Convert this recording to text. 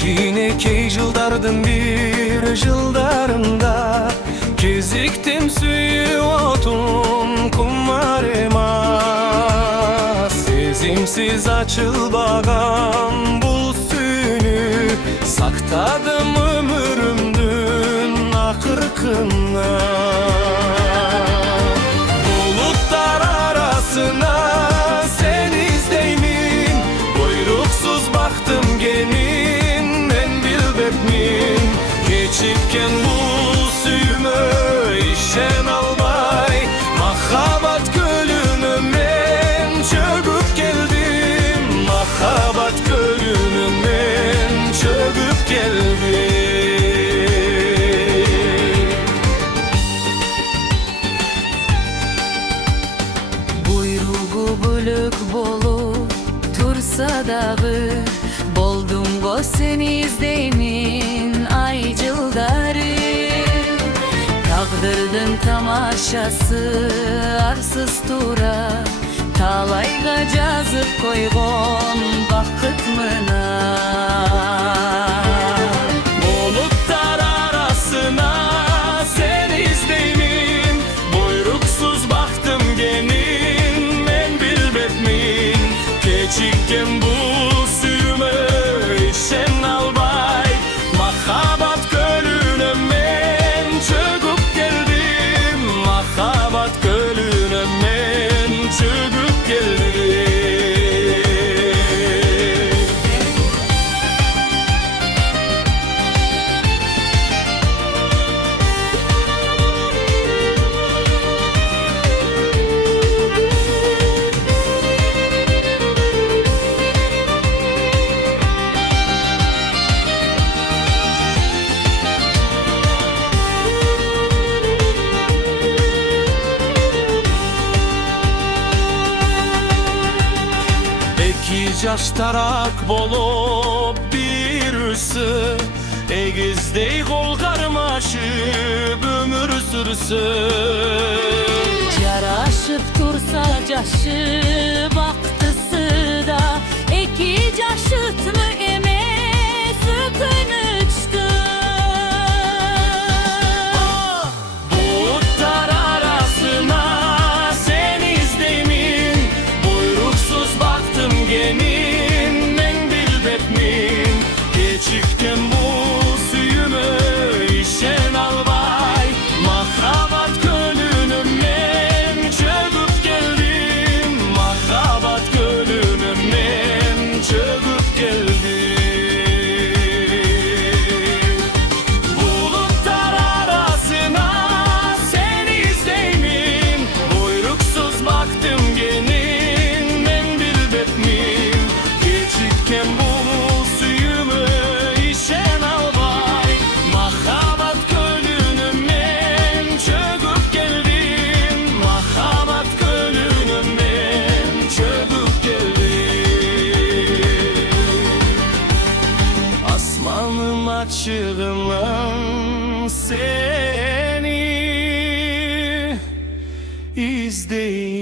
Kişineki yıldardın bir yıldarında Keziktim suyu otun kummarıma Sezimsiz açılbagan bu suyunu Saktadım ömrümdün akırkına Bulutlar arasına sen izleymin Buyruksuz baktım gelin men bilbepmin Geçipken bu suyumu işen albay Mahabat gölüne men çöküp geldim Mahabat gölüne men çöküp geldim Buyruğu bölük bolup tursa dağı Boldum go seni izleymin aycıldarı Tağdırdın tamaşası arsız tura Talayga cazıp koygon bakıt mına Bulutlar arasına sen izleymin Buyruksuz baktım genin men bilbetmin Keçikken bu suyumu işen albay Mahabat gölüne men çöküp geldim Mahabat gölüne men çöküp geldim İki yaş tarak bolup bir üsü Egizdey kol karmaşıp ömür sürsün Yaraşıp tursa caşı baktısı da Eki caşıt mı eme sıkınıçtı Bulutlar arasına sen izleymin Buyruksuz baktım genin men bilbetmin Geçikten bu suyumu işen albay Mahabat gölüne men çöküp geldim Mahabat gölüne men çöküp geldim Bulutlar arasına sen izleymin Buyruksuz baktım genin men bilbetmin Geçikken bu suyumu işen albay Mahabat gölüne men çöküp geldim Mahabat gölüne men çöküp geldim Asmanım açığından seni izleyeyim